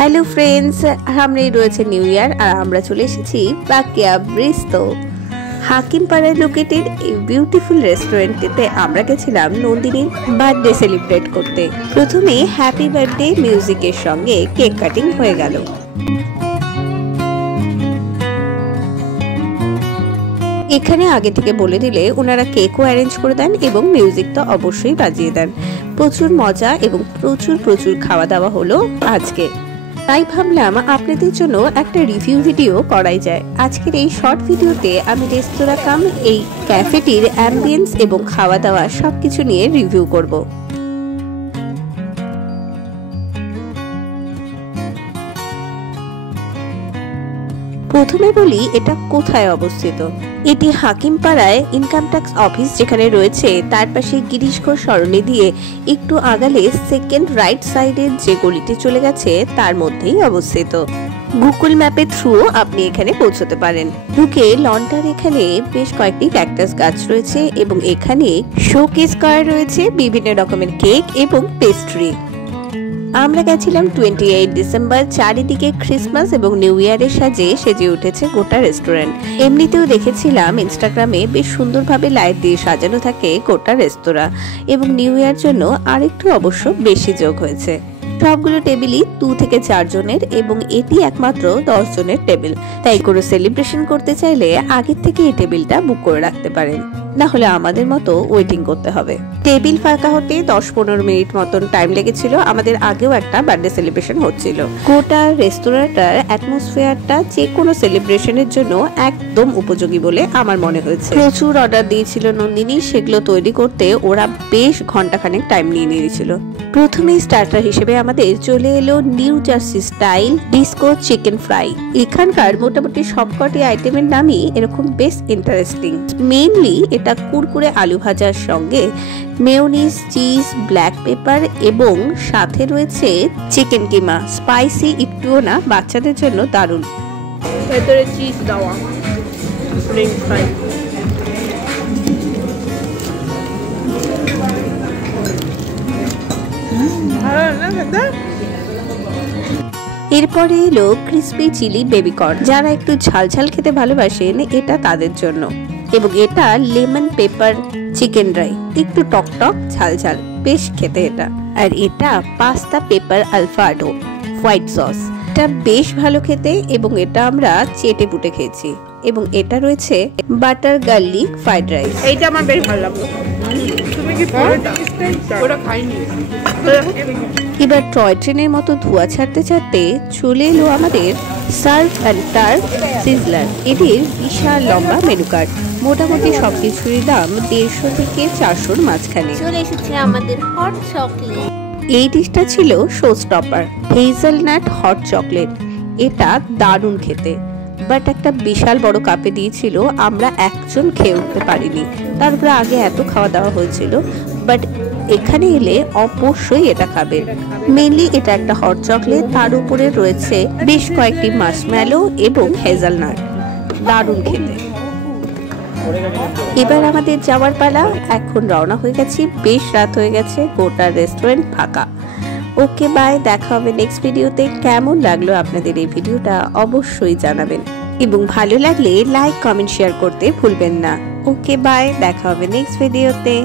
Hello friends, हमने রয়েছে new year আর আমরা চলে এসেছি বাকিয়া ব্রিস্তো হাকিমপাড়ায় লোকেটেড এই বিউটিফুল রেস্টুরেন্টটিতে আমরা গেছিলাম নন্দিনীর বার্থডে সেলিব্রেট করতে। প্রথমে হ্যাপি বার্থডে মিউজিকের সঙ্গে কেক কাটিং হয়ে গেল। এখানে আগে থেকে বলে দিলে ওনারা কেকও অ্যারেঞ্জ করে দেন এবং মিউজিক তো অবশ্যই বাজিয়ে দেন। প্রচুর মজা এবং প্রচুর খাওয়া দাওয়া হলো আজকে। তাই ভাবলাম আপনাদের জন্য একটা রিভিউ ভিডিও করাই যায়। আজকের এই শর্ট ভিডিওতে আমি রেস্তোরাঁ কাম এই ক্যাফেটির অ্যাম্বিয়েন্স এবং খাওয়া দাওয়া সবকিছু নিয়ে রিভিউ করব। প্রথমে বলি এটা কোথায় অবস্থিত। এটি হাকিমপাড়ায় ইনকাম ট্যাক্স অফিস যেখানে রয়েছে তার পাশে গিরিশ ঘোষ সরণি দিয়ে একটু আগালে সেকেন্ড রাইট সাইডের যে গলিটি চলে গেছে তার মধ্যেই অবস্থিত। গুগল ম্যাপের থ্রু আপনি এখানে পৌঁছতে পারেন। ঢুকে লনটার এখানে বেশ কয়েকটি ক্যাকটাস গাছ রয়েছে এবং এখানে শোকেস করা রয়েছে বিভিন্ন রকমের কেক এবং পেস্ট্রি। আমরা গেছিলাম 28 ডিসেম্বর। চারিদিকে ক্রিসমাস এবং নিউ ইয়ারের সাজে সেজে উঠেছে গোটা রেস্টুরেন্ট। এমনিতেও দেখেছিলাম ইনস্টাগ্রামে বেশ সুন্দরভাবে লাইট দিয়ে সাজানো থাকে গোটা রেস্তোরাঁ এবং নিউ ইয়ার জন্য আরেকটু অবশ্য বেশি যোগ হয়েছে। সবগুলো টেবিলই 2 থেকে 4 জনের এবং এটি একমাত্র 10 জনের টেবিল। তাই করে সেলিব্রেশন করতে চাইলে আগের থেকে এই টেবিলটা বুক করে রাখতে পারেন, না হলে আমাদের মতো ওয়েটিং করতে হবে। টেবিল ফাঁকা হতে 10-15 মিনিট মতন টাইম লেগেছিল। আমাদের আগেও একটা বার্থডে সেলিব্রেশন হচ্ছিল। গোটা রেস্তোরাঁটার অ্যাটমসফিয়ারটা যে কোনো সেলিব্রেশনের জন্য একদম উপযোগী বলে আমার মনে হয়েছে। প্রচুর অর্ডার দিয়েছিল নন্দিনী, সেগুলো তৈরি করতে ওরা বেশ ঘন্টাখানেক টাইম নিয়ে নিয়েছিল। প্রথমে স্টার্টার হিসেবে আমাদের চলে এলো new jersey style disco chicken fry. এখানকার মোটামুটি সবকটি আইটেমের নামই এরকম বেশ ইন্টারেস্টিং। মেইনলি এটা কুরকুরে আলু ভাজার সঙ্গে মেয়োনিজ, চিজ, ব্ল্যাক পেপার এবং সাথে রয়েছে চিকেন কিমা। স্পাইসি একটুও না, বাচ্চাদের জন্য দারুণ। ভেতরে চিজ দেওয়া ফ্রেঞ্চ ফ্রাই। এরপরে এলো ক্রিসপি চিলি বেবি কর্ন। যারা একটু ঝাল খেতে ভালোবাসেন এটা তাদের জন্য। এবং এটা লেমন পেপার চিকেন ড্রাই, একটু টক ঝাল বেশ খেতে এটা। আর এটা পাস্তা পেপার আলফাডো হোয়াইট সস, এটা বেশ ভালো খেতে এবং এটা আমরা চেটে পুটে খেয়েছি। এবং এটা রয়েছে বাটার গার্লিক ফ্রাইড রাইস। এইটা আমার বেশ ভালো লাগলো। তুমি কি ওটা খাইনি? এবার টয় ট্রেনের মতো ধোঁয়া ছাড়তে চলে এলো আমাদের সার্ভ অ্যান্ড টার্ভ সিজলার। এদের বিশাল লম্বা মেনু কার্ড। মোটামুটি সবকিছুরই দাম 150 থেকে 400-র মাঝখানে। চলে এসেছে আমাদের হট চকলেট। এই ডিশটা ছিল show stopper hazelnut hot chocolate. এটা দারুণ খেতে, বাট একটা বিশাল বড় কাপে দিয়েছিল। আমরা একজন খেয়ে উঠতে পারিনি, তারপরে আগে এত খাওয়া দাওয়া হয়েছিল। বাট এখানে এলে অবশ্যই এটা খাবে। মেইনলি এটা একটা হট চকলেট, তার উপরে রয়েছে বেশ কয়েকটি মার্শম্যালো এবং হেজেলনাট, দারুণ খেতে। এবার আমাদের যাওয়ার পালা। এখন রওনা হয়ে গেছি, বেশ রাত হয়ে গেছে, গোটা রেস্টুরেন্ট ফাঁকা। ওকে বাই, দেখা হবে নেক্সট ভিডিওতে। কেমন লাগলো আপনাদের এই ভিডিওটা অবশ্যই জানাবেন এবং ভালো লাগলে লাইক, কমেন্ট, শেয়ার করতে ভুলবেন না। ওকে বাই, দেখা হবে নেক্সট ভিডিওতে।